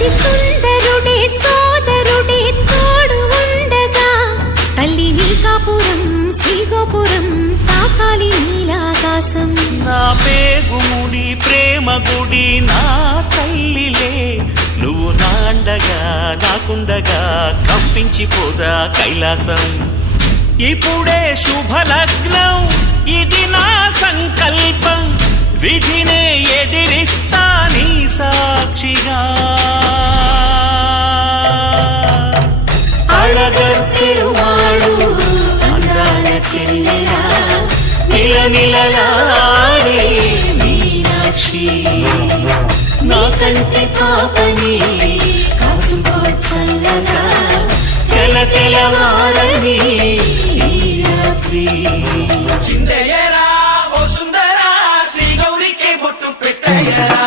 అతి సుందరుడే సోదరుడే తోడు ఉండగా తల్లి నీ కాపురం శ్రీగోపురం తాకాలి నీలాకాశం. నా పేగుముడి ప్రేమ గుడి నా తల్లిలే నువ్వు నాండగా నాకుండగా కంపించిపోదా కైలాసం. ఇప్పుడే శుభలగ్నం ఇది నా సంకల్పం విధినే ఎదిరిస్తా నీ సాక్షిగా. అళగర్ పెరుమాళు అందాల చెల్లెలా నిలనిలలాడే మీనాక్షి నా కంటి పాపని కాచుకో చల్లగా తెల తెలవారని ఈ రాత్రి. చిందయ్యరా ఓ సుందరా శ్రీ గౌరికి బొట్టు పెట్టయ్యరా.